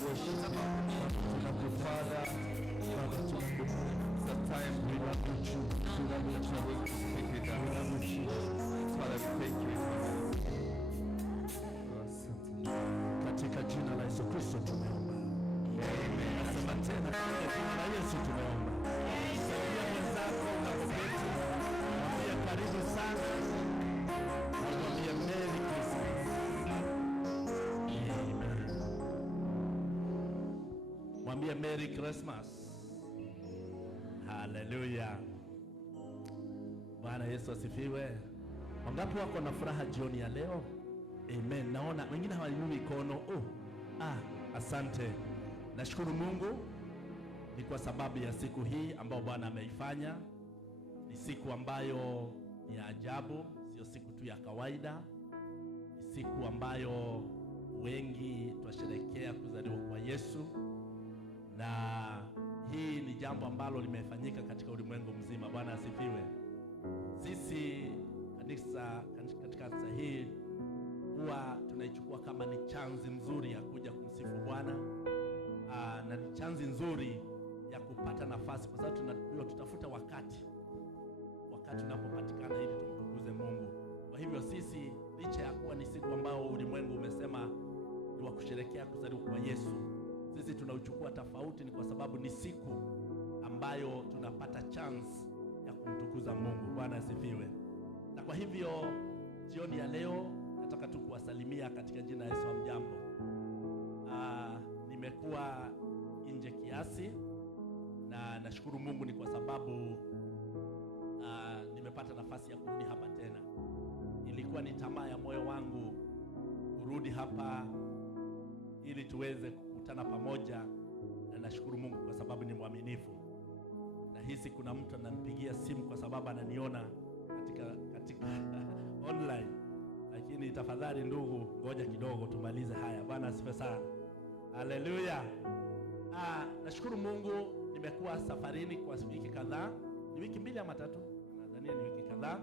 worship. Father, sometimes we love you, we love you, Father, we thank you. Katika jina la Yesu Kristo tumeomba. Amen. Nasema tena katika jina la Yesu tumeomba. Saidia mwenzako unapoketi. Mwambie karibu sana. Mwambie Merry Christmas. Amen. Mwambie Merry Christmas. Hallelujah. Bwana Yesu asifiwe. Wangapi wako na furaha jioni ya leo? Amen. Naona wengine hawainui mikono. Asante. Nashukuru Mungu ni kwa sababu ya siku hii ambayo Bwana ameifanya. Ni siku ambayo ni ajabu, sio siku tu ya kawaida. Ni siku ambayo wengi twasherehekea kuzaliwa kwa Yesu, na hii ni jambo ambalo limefanyika katika ulimwengu mzima. Bwana asifiwe. Sisi katika kanisa hii huwa tunaichukua kama ni chanzi nzuri ya kuja kumsifu Bwana, na ni chanzi nzuri ya kupata nafasi, kwa sababu tunajua tutafuta wakati unapopatikana ili tumtukuze Mungu. Kwa hivyo sisi, licha ya kuwa ni siku ambayo ulimwengu umesema ni wa kusherehekea kuzaliwa kwa Yesu, sisi tunauchukua tofauti. Ni kwa sababu ni siku ambayo tunapata chance ya kumtukuza Mungu. Bwana asifiwe. Na kwa hivyo jioni ya leo nataka tu kuwasalimia katika jina la Yesu. Hamjambo. Nimekuwa nje kiasi, na nashukuru Mungu ni kwa sababu nimepata nafasi ya kurudi hapa tena. Ilikuwa ni tamaa ya moyo wangu kurudi hapa ili tuweze kukutana pamoja, na nashukuru Mungu kwa sababu ni mwaminifu. Nahisi kuna mtu ananipigia simu kwa sababu ananiona katika online. Lakini tafadhali ndugu, ngoja kidogo tumalize haya. Bwana asifiwe sana. Haleluya. Nashukuru Mungu nimekuwa safarini kwa wiki kadhaa. Ni wiki 2 ama 3? Nadhani ni wiki kadhaa.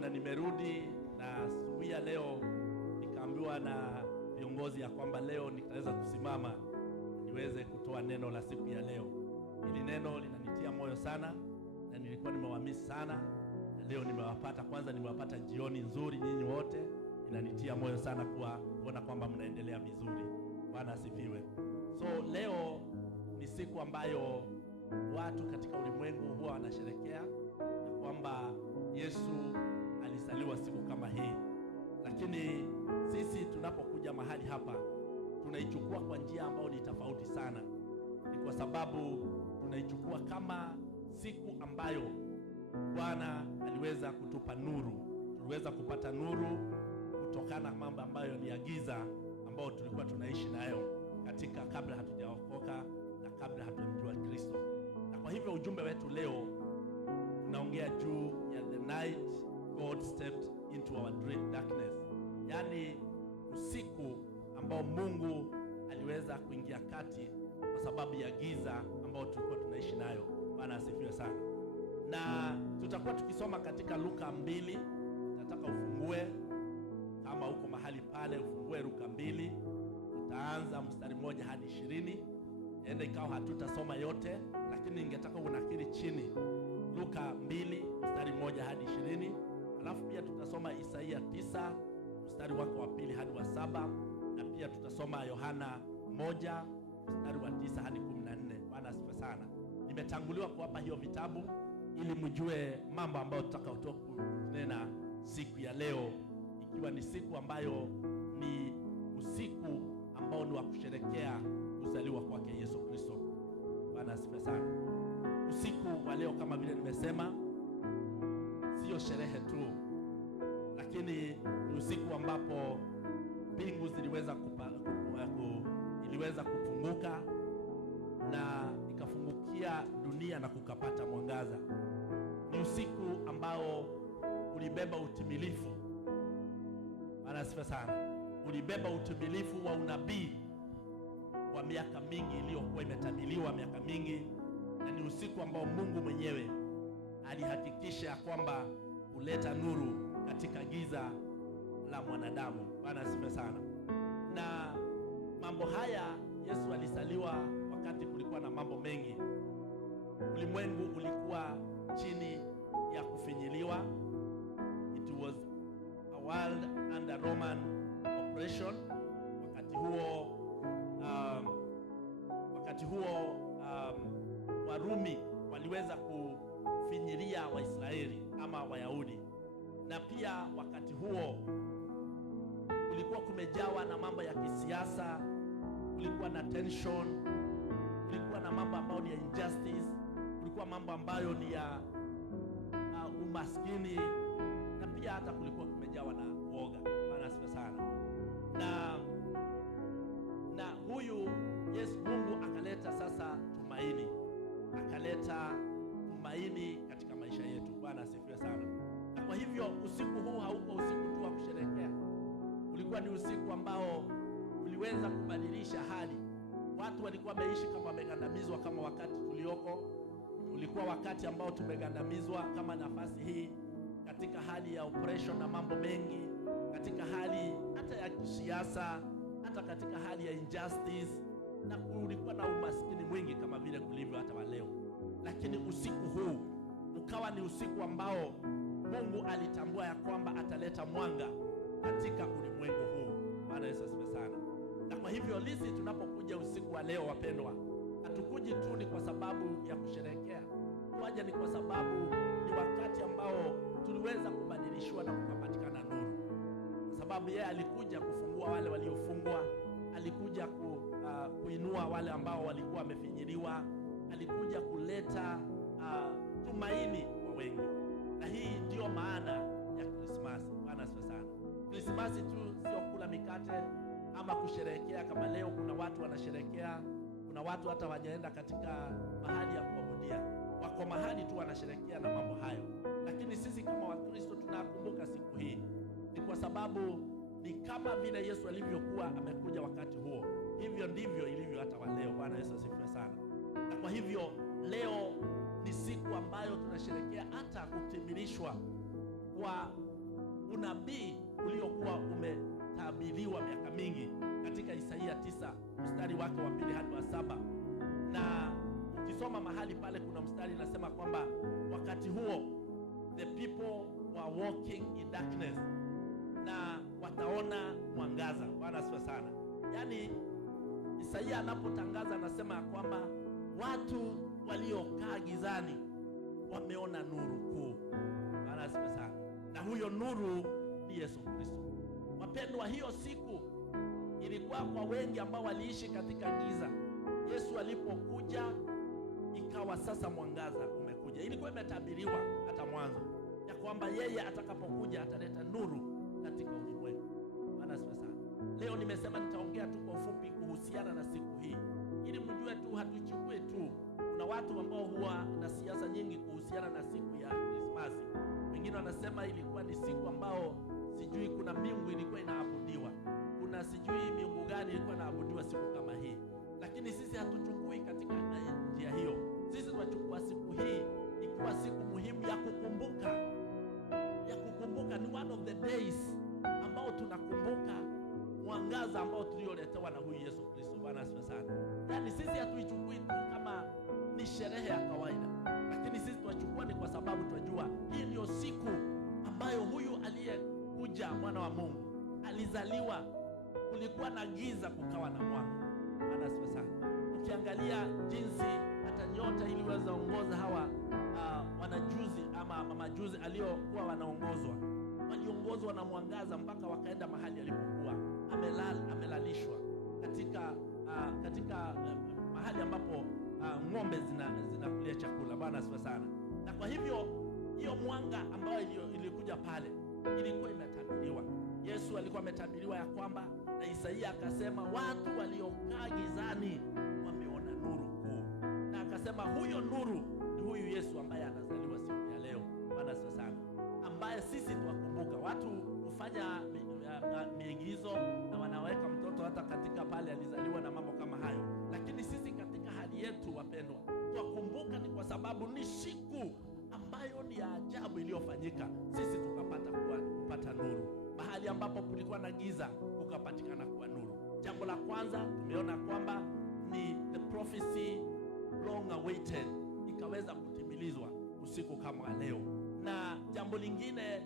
Na nimerudi, na asubuhi ya leo nikaambiwa na viongozi ya kwamba leo nitaweza kusimama niweze kutoa neno la siku ya leo. Hili neno linanitia moyo sana, na nilikuwa nimewamisi sana. Leo nimewapata. Kwanza nimewapata jioni nzuri nyinyi wote. Inanitia moyo sana kuona kwamba mnaendelea vizuri. Bwana asifiwe. Leo ni siku ambayo watu katika ulimwengu huwa wanasherehekea ya kwamba Yesu alizaliwa siku kama hii. Lakini sisi tunapokuja mahali hapa tunaichukua kwa njia ambayo ni tofauti sana. Ni kwa sababu tunaichukua kama siku ambayo Bwana aliweza kutupa nuru. Tuliweza kupata nuru kutokana na mambo ambayo ni ya giza ambayo tulikuwa tunaishi nayo kabla hatujaokoka na kabla hatujamjua Kristo. Na kwa hivyo ujumbe wetu leo tunaongea juu ya the night God stepped into our darkness. Yaani usiku ambao Mungu aliweza kuingia kati kwa sababu ya giza ambao tulikuwa tunaishi nayo. Bwana asifiwe sana. Na tutakuwa tukisoma katika Luka 2. Nataka ufungue, kama uko mahali pale, ufungue Luka 2. Tutaanza mstari 1 hadi 20. Ende ikawa hatutasoma yote, lakini ningetaka unakiri chini Luka 2 mstari 1 hadi 20. Alafu pia tutasoma Isaia 9 mstari wake wa 2 hadi wa 7, na pia tutasoma Yohana 1 mstari wa 9 hadi 14. Bwana asifiwe sana. Nimetanguliwa kuwapa hiyo vitabu ili mjue mambo ambayo tutakayotoka kunena siku ya leo, ikiwa ni siku ambayo ni usiku ambao ni wa kusherehekea kuzaliwa kwake Yesu Kristo. Bwana asifiwe sana. Usiku wa leo kama vile nimesema, sio sherehe tu, lakini ni usiku ambapo mbingu iliweza kufunguka na ikafungukia dunia na kukapata mwangaza. Ni usiku ambao ulibeba utimilifu. Bwana asifiwe sana. Ulibeba utimilifu wa unabii wa miaka mingi iliyokuwa imetabiriwa miaka mingi, na ni usiku ambao Mungu mwenyewe alihakikisha kwamba kuleta nuru katika giza la mwanadamu. Bwana asifiwe sana. Na mambo haya Yesu alizaliwa wakati kulikuwa na mambo mengi. Ulimwengu ulikuwa chini ya kufinyiliwa. It was a world under Roman oppression. Wakati huo Warumi waliweza kufinyilia Waisraeli ama Wayahudi, na pia wakati huo kulikuwa kumejawa na mambo ya kisiasa, kulikuwa na tension, kulikuwa na mambo ambayo ni ya injustice, kulikuwa mambo ambayo ni ya umaskini, na pia hata kulikuwa kumejawa na uoga. Bwana asifiwe sana. Na huyu Yesu, Mungu akaleta sasa tumaini, akaleta tumaini katika maisha yetu. Bwana asifiwe sana. Na kwa hivyo usiku huu hauko usiku tu wa kusherehekea, ulikuwa ni usiku ambao uliweza kubadilisha hali. Watu walikuwa wameishi kama wamegandamizwa, kama wakati tulioko. Ulikuwa wakati ambao tumegandamizwa kama nafasi hii, katika hali ya oppression na mambo mengi, katika hali hata ya kisiasa, hata katika hali ya injustice, na kulikuwa na umaskini mwingi kama vile kulivyo hata wa leo. Lakini usiku huu ukawa ni usiku ambao Mungu alitambua ya kwamba ataleta mwanga katika ulimwengu huu. Bwana Yesu asifiwe sana. Na kwa hivyo lisi, tunapokuja usiku wa leo wapendwa, hatukuji tu ni kwa sababu ya kusherehekea. Tuaje ni kwa sababu ni wakati ambao tuliweza kubadilishwa na kukapatikana nuru. Kwa sababu yeye alikuja kufungua wale waliofungwa, alikuja kuinua wale ambao walikuwa wamefinyiliwa, alikuja kuleta tumaini kwa wengi. Na hii ndio maana ya Krismasi. Bwana asifiwe sana. Krismasi tu sio kula mikate ama kusherehekea kama leo kuna watu wanasherehekea. Kuna watu hata wajaenda katika mahali ya kuabudia, wako mahali tu wanasherehekea na mambo hayo. Lakini sisi kama Wakristo tunakumbuka siku hii ni kwa sababu ni kama vile Yesu alivyokuwa amekuja wakati huo, hivyo ndivyo ilivyo hata wa leo. Bwana Yesu asifiwe sana. Na kwa hivyo leo ni siku ambayo tunasherehekea hata kutimilishwa kwa unabii uliokuwa umetabiriwa miaka mingi katika Isaia 9 mstari wake wa 2 hadi wa 7. Na ukisoma mahali pale kuna mstari inasema kwamba wakati huo the people were walking in darkness, na wataona mwangaza. Bwana asifiwe sana. Yaani Isaia anapotangaza anasema kwamba watu waliokaa gizani wameona nuru kuu. Bwana asifiwe sana. Na huyo nuru ni Yesu Kristo. Wapendwa, hiyo siku ilikuwa kwa wengi ambao waliishi katika giza. Yesu alipokuja ikawa sasa mwangaza umekuja. Ilikuwa imetabiriwa hata mwanzo ya kwamba yeye atakapokuja ataleta nuru katika ulimwengu. Bwana asifiwe sana. Leo nimesema nitaongea tu kwa ufupi kuhusiana na siku hii, ili mjue tu, hatuchukue tu. Kuna watu ambao huwa na siasa nyingi kuhusiana na siku ya Krismasi. Wengine wanasema ilikuwa ni siku ambao sijui kuna miungu ilikuwa inaabudiwa, kuna sijui miungu gani ilikuwa inaabudiwa siku kama hii. Lakini sisi hatuchukui katika njia hiyo. Sisi tunachukua siku hii ikiwa siku muhimu ya kukumbuka, ni one of the days ambao tunakumbuka mwangaza ambao tulioletewa na huyu Yesu Kristo. Bwana asifiwe sana. Yaani sisi hatuichukui tu kama ni sherehe ya kawaida, lakini sisi tunachukua ni kwa sababu tunajua hii ndio siku ambayo huyu aliyekuja mwana wa Mungu alizaliwa. Kulikuwa na giza, kukawa na mwanga. Bwana asifiwe sana. Ukiangalia jinsi hata nyota iliweza ongoza hawa wanajuzi ama mamajuzi aliokuwa wanaongozwa, waliongozwa na mwangaza mpaka wakaenda mahali alipokuwa amelalishwa katika mahali ambapo ng'ombe zinakulia chakula. Bwana asifiwe sana. Na kwa hivyo hiyo mwanga ambayo ilikuja pale ilikuwa imetabiriwa. Yesu alikuwa ametabiriwa ya kwamba, na Isaia akasema watu waliokaa gizani wameona nuru kuu, na akasema huyo nuru ni huyu Yesu ambaye anazaliwa siku ya leo. Bwana asifiwe sana. Ambaye sisi tuwakumbuka. Watu hufanya miigizo na wanaweka mtoto hata katika pale alizaliwa na mambo kama hayo, lakini sisi katika hali yetu wapendwa, tuwakumbuka ni kwa sababu ni siku ambayo ni ya ajabu iliyofanyika, sisi tukapata kupata nuru. Mahali ambapo kulikuwa na giza kukapatikana kwa nuru. Jambo la kwanza tumeona kwamba ni the prophecy long awaited ikaweza kutimilizwa usiku kama leo, na jambo lingine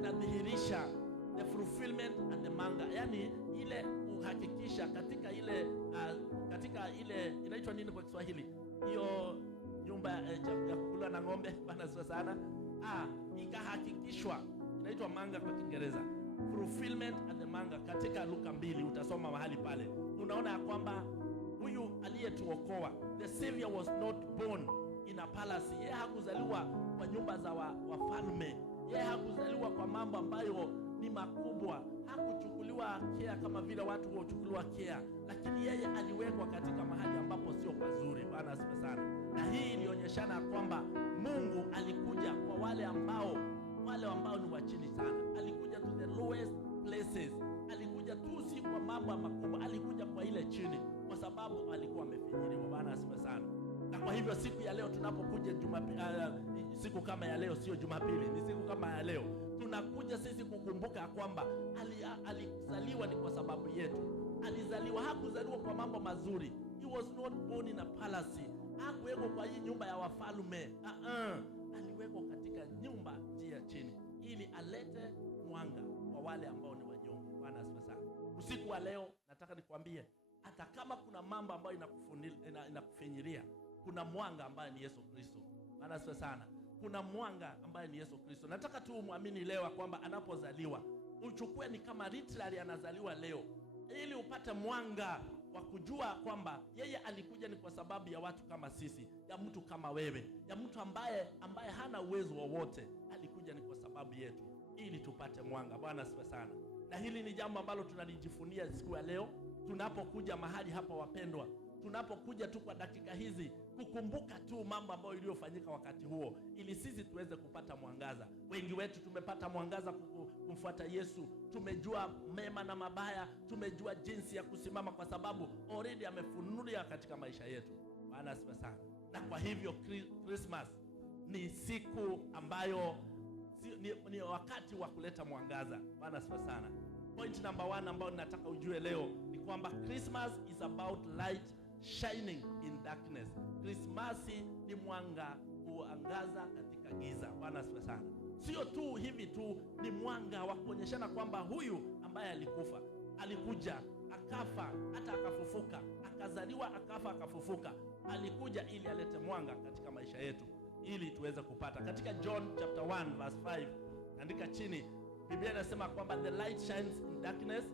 inadhihirisha the fulfillment and the manga, yani ile kuhakikisha katika ile inaitwa nini kwa Kiswahili, hiyo nyumba ya kukula na ng'ombe bana, sio sana ikahakikishwa, inaitwa manga kwa Kiingereza, fulfillment and the manga. Katika Luka 2 utasoma mahali pale, unaona ya kwamba huyu aliyetuokoa, the savior was not born in a palace. Yeye hakuzaliwa kwa nyumba za wafalme, yeye hakuzaliwa kwa mambo ambayo ni makubwa, hakuchukuliwa care kama vile watu huchukuliwa care, lakini yeye aliwekwa katika mahali ambapo sio pazuri. Bwana asifiwe sana. Na hii ilionyeshana kwamba Mungu alikuja kwa wale ambao ni wa chini sana, alikuja to the lowest places, alikuja tu si kwa mambo makubwa, alikuja kwa ile chini, kwa sababu alikuwa amefinyiliwa. Bwana asifiwe sana. Na kwa hivyo siku ya leo tunapokuja siku kama ya leo, sio Jumapili, ni siku kama ya leo, tunakuja sisi kukumbuka kwamba alizaliwa ni kwa sababu yetu. Alizaliwa, hakuzaliwa kwa mambo mazuri. He was not born in a palace. Hakuwekwa kwa hii nyumba ya wafalme. Aliwekwa katika nyumba ya chini ili alete mwanga kwa wale ambao ni wanyonge. Bwana asifiwe sana. Usiku wa leo nataka nikwambie, hata kama kuna mambo ambayo inakufinyiria, kuna mwanga ambaye ni Yesu Kristo. Bwana asifiwe sana. Kuna mwanga ambaye ni Yesu Kristo. Nataka tu umwamini leo kwamba anapozaliwa uchukue ni kama literally anazaliwa leo, ili upate mwanga wa kujua kwamba yeye alikuja ni kwa sababu ya watu kama sisi, ya mtu kama wewe, ya mtu ambaye hana uwezo wowote. Alikuja ni kwa sababu yetu ili tupate mwanga. Bwana asifiwe sana. Na hili ni jambo ambalo tunalijifunia siku ya leo tunapokuja mahali hapa, wapendwa, tunapokuja tu kwa dakika hizi kukumbuka tu mambo ambayo iliyofanyika wakati huo, ili sisi tuweze kupata mwangaza. Wengi wetu tumepata mwangaza kumfuata Yesu, tumejua mema na mabaya, tumejua jinsi ya kusimama kwa sababu already amefunulia katika maisha yetu. Bwana asifiwe sana. Na kwa hivyo Christmas ni siku ambayo ni wakati wa kuleta mwangaza. Bwana asifiwe sana. Point number 1 ambayo nataka ujue leo ni kwamba Christmas is about light shining in darkness. Krismasi ni mwanga kuangaza katika giza. Bwana asifiwe sana. Sio tu hivi tu, ni mwanga wa kuonyeshana kwamba huyu ambaye alikufa, alikuja, akafa, hata akafufuka, akazaliwa, akafa, akafufuka, alikuja ili alete mwanga katika maisha yetu ili tuweze kupata. Katika John chapter 1 verse 5 andika chini, Biblia inasema kwamba the light shines in darkness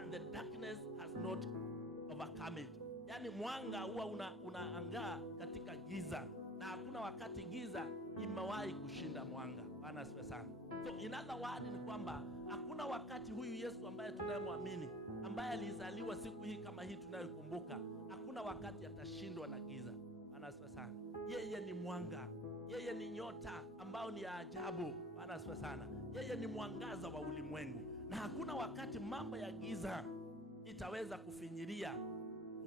and the darkness has not overcome it. Yani mwanga huwa unaangaa katika giza, na hakuna wakati giza imewahi kushinda mwanga. Bwana asifiwe sana. So in other words ni kwamba hakuna wakati huyu Yesu ambaye tunayemwamini, ambaye alizaliwa siku hii kama hii tunayokumbuka, hakuna wakati atashindwa na giza. Bwana asifiwe sana. Yeye ni mwanga, yeye ni nyota ambao ni ya ajabu. Bwana asifiwe sana. Yeye ni mwangaza wa ulimwengu, na hakuna wakati mambo ya giza itaweza kufinyiria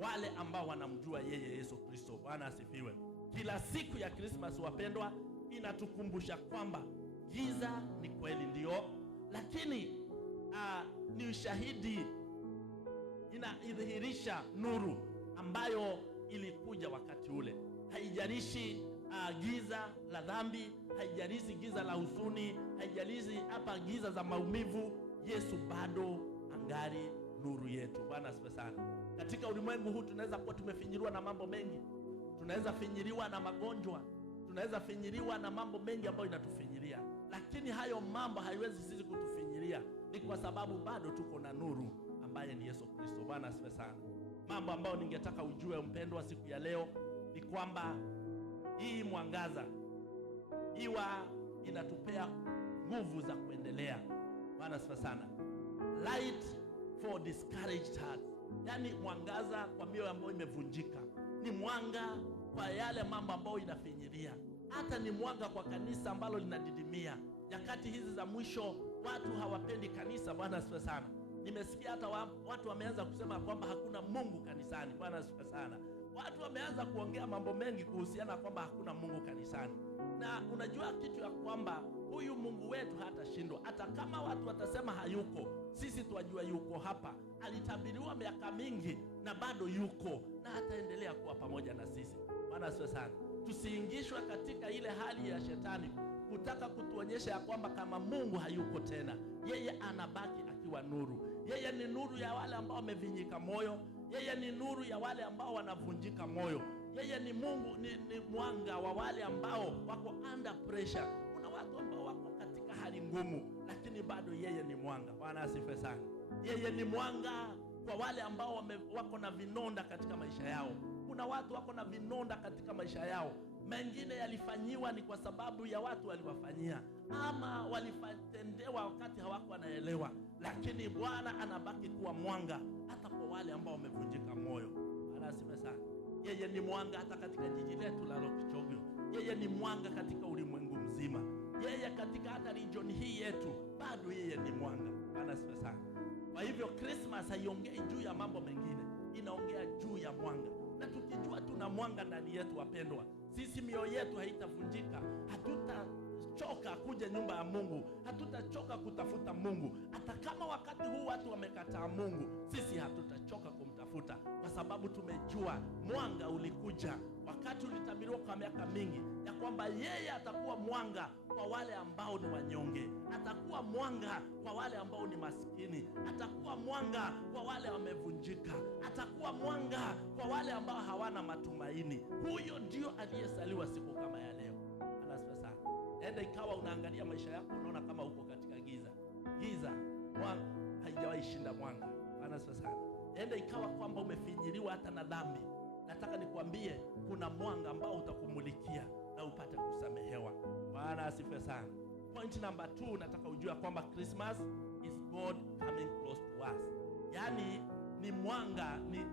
wale ambao wanamjua yeye Yesu Kristo. Bwana asifiwe. Kila siku ya Christmas, wapendwa, inatukumbusha kwamba giza ni kweli ndio, lakini ni ushahidi, inadhihirisha nuru ambayo ilikuja wakati ule. Haijalishi giza la dhambi, haijalishi giza la huzuni, haijalishi hapa giza za maumivu, Yesu bado angali nuru yetu. Bwana asifiwe sana. Katika ulimwengu huu tunaweza kuwa tumefinyiliwa na mambo mengi, tunaweza finyiliwa na magonjwa, tunaweza finyiliwa na mambo mengi ambayo inatufinyilia, lakini hayo mambo haiwezi sisi kutufinyilia, ni kwa sababu bado tuko na nuru ambaye ni Yesu Kristo. Bwana asifiwe sana. Mambo ambayo ningetaka ujue mpendwa siku ya leo ni kwamba hii mwangaza inatupea nguvu za kuendelea. Bwana asifiwe sana. Light for discouraged hearts, yani mwangaza kwa mioyo ambayo imevunjika, ni mwanga kwa yale mambo ambayo inafinyilia, hata ni mwanga kwa kanisa ambalo linadidimia. Nyakati hizi za mwisho watu hawapendi kanisa. Bwana asifiwe sana. Nimesikia hata watu wameanza kusema kwamba hakuna Mungu kanisani. Bwana asifiwe sana. Watu wameanza kuongea mambo mengi kuhusiana kwamba hakuna Mungu kanisani. Na unajua kitu ya kwamba huyu Mungu wetu hatashindwa. Hata kama watu watasema hayuko, sisi twajua yuko hapa. Alitabiriwa miaka mingi na bado yuko, na ataendelea kuwa pamoja na sisi. Bwana asifiwe sana. Tusiingishwe katika ile hali ya shetani kutaka kutuonyesha ya kwamba kama Mungu hayuko tena. Yeye anabaki akiwa nuru. Yeye ni nuru ya wale ambao wamevinyika moyo. Yeye ni nuru ya wale ambao wanavunjika moyo. Yeye ni Mungu, ni mwanga wa wale ambao wako under pressure. Kuna watu ambao wako katika hali ngumu, lakini bado yeye ni mwanga. Bwana asifiwe sana. Yeye ni mwanga kwa wale ambao wako na vinonda katika maisha yao. Kuna watu wako na vinonda katika maisha yao. Mengine yalifanyiwa ni kwa sababu ya watu waliwafanyia, ama walifatendewa wakati hawako wanaelewa. Lakini Bwana anabaki kuwa mwanga hata kwa wale ambao wamevunjika moyo. Bwana asifiwe sana. Yeye ni mwanga hata katika jiji letu la Lokichogio. Yeye ni mwanga katika ulimwengu mzima. Yeye katika hata region hii yetu bado yeye ni mwanga. Bwana asifiwe sana. Kwa hivyo Christmas haiongei juu ya mambo mengine, inaongea juu ya mwanga. Na tukijua tuna mwanga ndani yetu, wapendwa, sisi mioyo yetu haitavunjika. Hatutachoka kuja nyumba ya Mungu, hatutachoka kutafuta Mungu. Hata kama wakati huu watu wamekataa Mungu, sisi hatutachoka kumtafuta, kwa sababu tumejua mwanga ulikuja wakati ulitabiriwa kwa miaka mingi ya kwamba yeye atakuwa mwanga kwa wale ambao ni wanyonge, atakuwa mwanga kwa wale ambao ni maskini, atakuwa mwanga kwa wale wamevunjika, atakuwa mwanga kwa wale ambao hawana matumaini. Huyo ndio aliyezaliwa siku kama ya leo. Anasifiwe sana. Enda ikawa unaangalia maisha yako unaona kama uko katika giza, mwanga haijawahi shinda mwanga. Anasifiwe sana. Enda ikawa kwamba umefinyiliwa hata na dhambi, nataka nikwambie kuna mwanga ambao utakumulikia na upate kusamehewa. Bwana asifiwe sana. Point number 2, nataka ujue kwamba Christmas is God coming close to us. Yaani ni mwanga, ni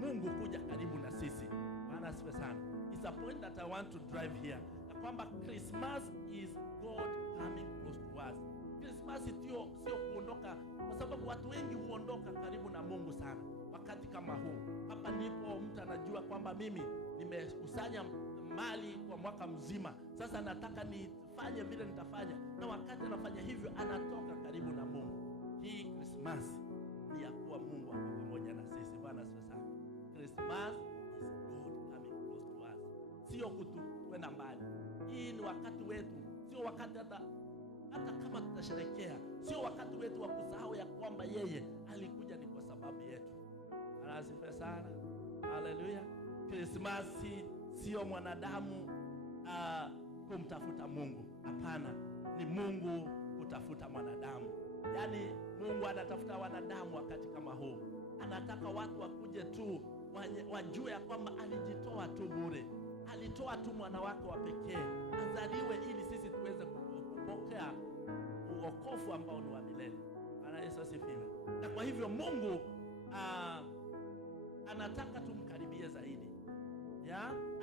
Mungu kuja karibu na sisi. Bwana asifiwe sana. It's a point that I want to drive here. Na kwamba Christmas is God coming close to us. Christmas sio kuondoka, kwa sababu watu wengi huondoka karibu na Mungu sana wakati kama huu. Hapa ndipo mtu anajua kwamba mimi nimekusanya mali kwa mwaka mzima, sasa nataka nifanye vile nitafanya, na wakati anafanya hivyo anatoka karibu na Mungu. Hii Christmas ni ya kuwa Mungu ako pamoja na sisi. Bwana asifiwe sana. Christmas is God coming close to us. Sio kwenda mbali. Hii ni wakati wetu, sio wakati hata kama tutasherekea, sio wakati wetu wa kusahau ya kwamba yeye alikuja ni kwa sababu yetu. Bwana asifiwe sana. Haleluya. Christmas sio mwanadamu kumtafuta Mungu. Hapana, ni Mungu kutafuta mwanadamu. Yaani Mungu anatafuta wanadamu wakati kama huu. Anataka watu wakuje tu wajue ya kwamba alijitoa tu bure. Alitoa tu mwana wake wa pekee azaliwe ili sisi tuweze kupokea wokovu ambao ni wa milele. Bwana Yesu asifiwe. Na kwa hivyo Mungu anataka tumkaribie zaidi.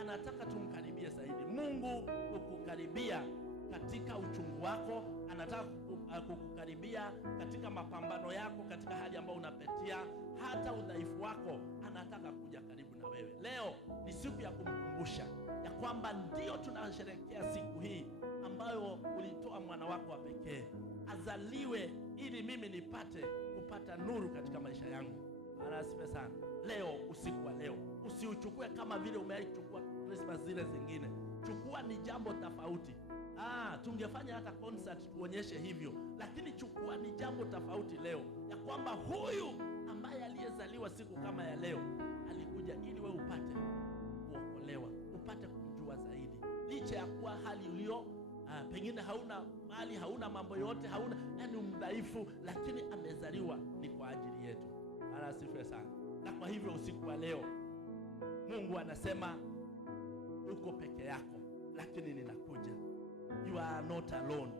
Anataka tumkaribie zaidi. Mungu kukukaribia katika uchungu wako, anataka kukukaribia katika mapambano yako, katika hali ambayo unapitia, hata udhaifu wako, anataka kuja karibu na wewe. Leo ni siku ya kumkumbusha ya kwamba ndio tunasherehekea siku hii ambayo ulitoa mwana wako wa pekee azaliwe ili mimi nipate kupata nuru katika maisha yangu. Bwana asifiwe sana. Leo, usiku wa leo, usiuchukue kama vile umeichukua Christmas zile zingine. Chukua ni jambo tofauti. Tungefanya hata concert tuonyeshe hivyo, lakini chukua ni jambo tofauti leo, ya kwamba huyu ambaye aliyezaliwa siku kama ya leo alikuja ili wewe upate kuokolewa, upate kumjua zaidi. Licha ya kuwa hali ulio pengine hauna mali, hauna mambo yote, hauna, yani mdhaifu, lakini amezaliwa ni kwa ajili yetu. Bwana asifiwe sana. Na kwa hivyo usiku wa leo Mungu anasema uko peke yako, lakini ninakuja. You are not alone.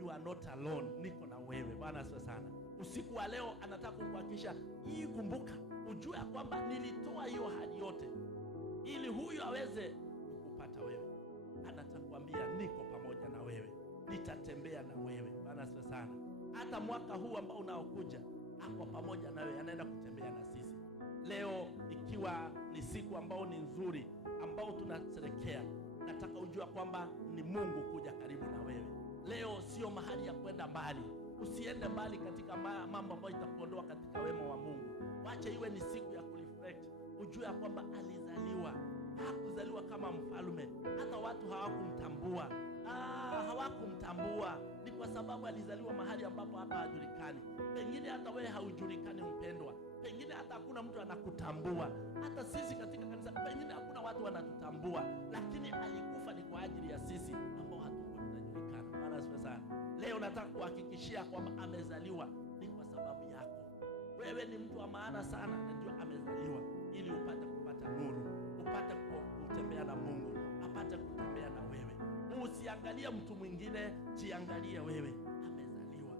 You are not alone. Niko na wewe. Bwana asifiwe sana. Usiku wa leo anataka kukuhakikisha hii, kumbuka, ujue kwamba nilitoa hiyo hadi yote ili huyu aweze kukupata wewe. Anataka kuambia niko pamoja na wewe, nitatembea na wewe. Bwana asifiwe sana. Hata mwaka huu ambao unaokuja ako pamoja na wewe, anaenda kutembea na sisi. Leo ikiwa ni siku ambao ni nzuri, ambao tunasherekea. Nataka ujua kwamba ni Mungu kuja karibu na wewe. Leo sio mahali ya kwenda mbali. Usiende mbali katika mambo ambayo itakuondoa katika wema wa Mungu. Wacha iwe ni siku ya kureflect. Ujue ya kwamba alizaliwa. Hakuzaliwa kama mfalme. Hata watu hawakumtambua. Hawakumtambua. Ni kwa sababu alizaliwa mahali ambapo hapa hajulikani. Pengine hata wewe haujulikani mpendwa. Pengine hata hakuna mtu anakutambua. Hata sisi katika kanisa pengine hakuna watu wanatutambua. Lakini alikufa ni kwa ajili ya sisi ambao hatukuwa tunajulikana. Bwana asifiwe sana. Leo nataka kuhakikishia kwamba amezaliwa ni kwa sababu yako. Wewe ni mtu wa maana sana, na ndio amezaliwa ili upate kupata nuru, upate kutembea na Mungu, apate kutembea na wewe. Usiangalie mtu mwingine, jiangalie wewe. Amezaliwa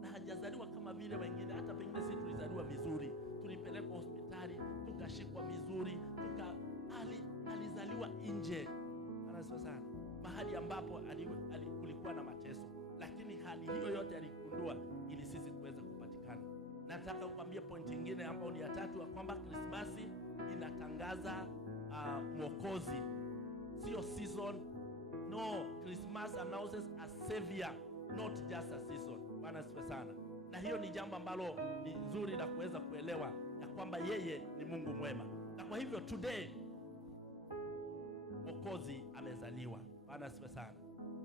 na hajazaliwa kama vile wengine. Hata pengine sisi tulizaliwa vizuri, tulipelekwa hospitali, tukashikwa vizuri, alizaliwa nje. Anasema sana mahali ambapo kulikuwa na mateso, lakini hali hiyo yote alikundua ili sisi tuweze kupatikana. Nataka kukwambia point nyingine ambayo ni ya tatu, kwamba Krismasi inatangaza Mwokozi, sio season. No, Christmas announces a savior, not just a season. Bwana asifiwe sana. Na hiyo ni jambo ambalo ni nzuri la kuweza kuelewa ya kwamba yeye ni Mungu mwema. Na kwa hivyo today Mwokozi amezaliwa. Bwana asifiwe sana.